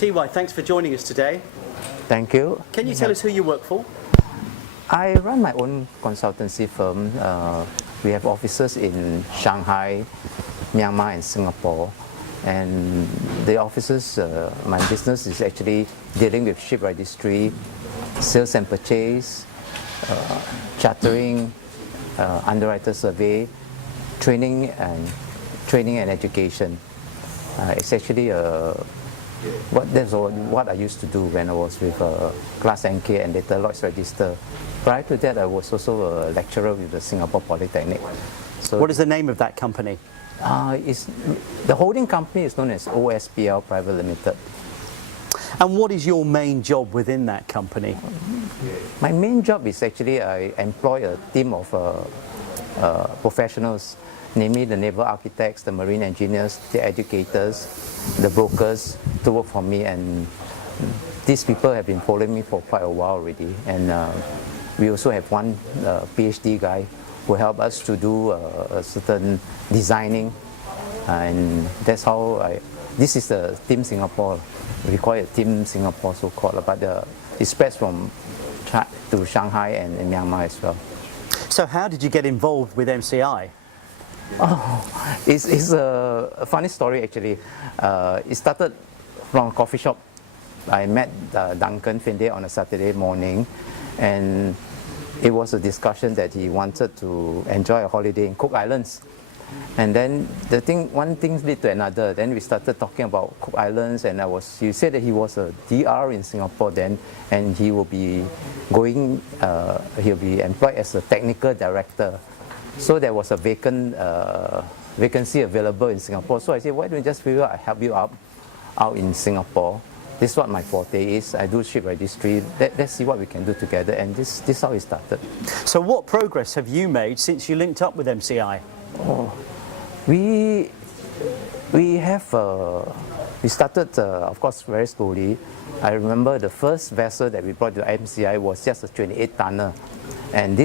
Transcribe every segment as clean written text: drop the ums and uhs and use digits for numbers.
TY, thanks for joining us today. Thank you. Can you tell us who you work for? I run my own consultancy firm. We have offices in Shanghai, Myanmar and Singapore. And the offices, my business is actually dealing with ship registry, sales and purchase, chartering, underwriter survey, training and education. It's actually what I used to do when I was with Class NK and later Lloyd's Register. Prior to that, I was also a lecturer with the Singapore Polytechnic. So what is the name of that company? The holding company is known as OSPL Private Limited. And what is your main job within that company? My main job is actually I employ a team of professionals, namely the naval architects, the marine engineers, the educators, the brokers to work for me, and these people have been following me for quite a while already. And we also have one PhD guy who helped us to do a certain designing, and that's how this is the Team Singapore. We call it Team Singapore, so-called, but it spreads from to Shanghai and Myanmar as well. So how did you get involved with MCI? Oh, it's a funny story actually. It started from a coffee shop. I met Duncan Finde on a Saturday morning, and it was a discussion that he wanted to enjoy a holiday in Cook Islands. And then one thing led to another. Then we started talking about Cook Islands, and he said that he was a DR in Singapore then, and he will be going, he'll be employed as a technical director. So there was a vacancy available in Singapore. So I said, why don't you just figure out I help you out in Singapore. This is what my forte is. I do ship registry. Let's see what we can do together. And this is how it started. So what progress have you made since you linked up with MCI? Oh, we started, of course, very slowly. I remember the first vessel that we brought to MCI was just a 28-tonner. And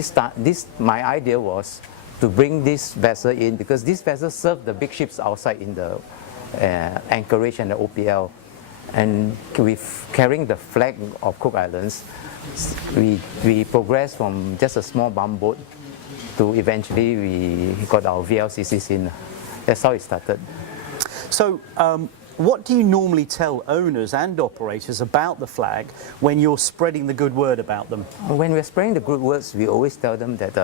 my idea was to bring this vessel in because this vessel served the big ships outside in the anchorage and the OPL. And with carrying the flag of Cook Islands, we progressed from just a small bump boat to eventually we got our VLCCs in. That's how it started. So what do you normally tell owners and operators about the flag when you're spreading the good word about them? When we're spreading the good words, we always tell them that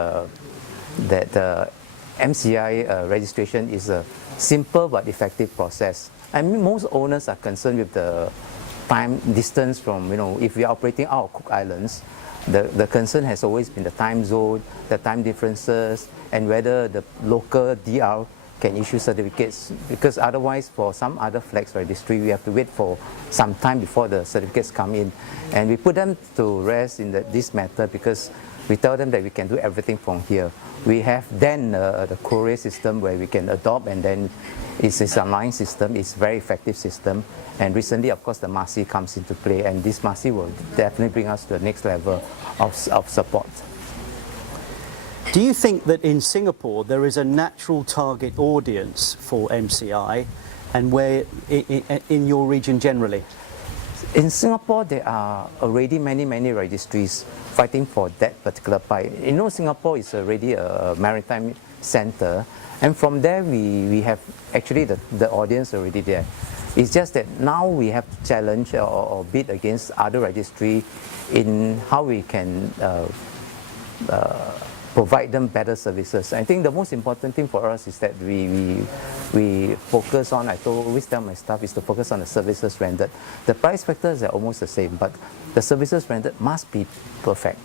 MCI registration is a simple but effective process. I mean, most owners are concerned with the time distance from, if we are operating out of Cook Islands, the concern has always been the time zone, the time differences, and whether the local DR can issue certificates, because otherwise for some other flags registry we have to wait for some time before the certificates come in. And we put them to rest in this matter because we tell them that we can do everything from here. We have then the courier system where we can adopt, and then it's an online system. It's a very effective system. And recently, of course, the MASI comes into play, and this MASI will definitely bring us to the next level of support. Do you think that in Singapore there is a natural target audience for MCI, and where in your region generally? In Singapore, there are already many registries fighting for that particular pie. Singapore is already a maritime center, and from there we have actually the audience already there. It's just that now we have to challenge or bid against other registry in how we can provide them better services. I think the most important thing for us is that we focus on, I always tell my staff, is to focus on the services rendered. The price factors are almost the same, but the services rendered must be perfect.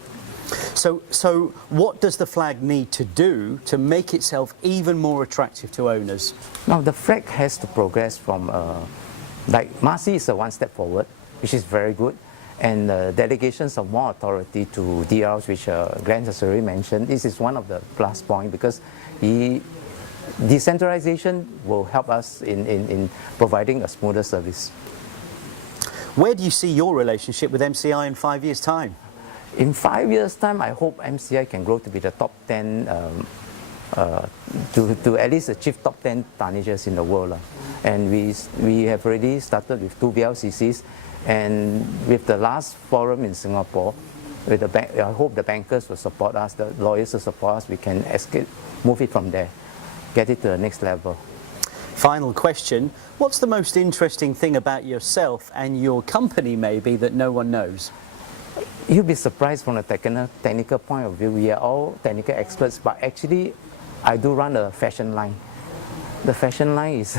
So what does the flag need to do to make itself even more attractive to owners? Now the flag has to progress from, like MASI is a one step forward, which is very good. And delegations of more authority to DRs, which Glenn has already mentioned. This is one of the plus points because decentralization will help us in providing a smoother service. Where do you see your relationship with MCI in 5 years' time? In 5 years' time, I hope MCI can grow to be the top 10 to at least achieve top 10 tonnages in the world. And we have already started with 2 VLCCs, and with the last forum in Singapore, with the bank, I hope the bankers will support us, the lawyers will support us, we can move it from there, get it to the next level. Final question, what's the most interesting thing about yourself and your company maybe that no one knows? You'll be surprised from a technical point of view. We are all technical experts, but actually I do run a fashion line. The fashion line is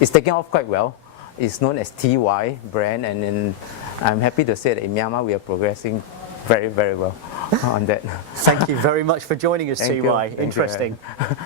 is taking off quite well. It's known as TY brand, and then I'm happy to say that in Myanmar we are progressing very, very well on that. Thank you very much for joining us, Thank TY. you. Interesting. Thank you.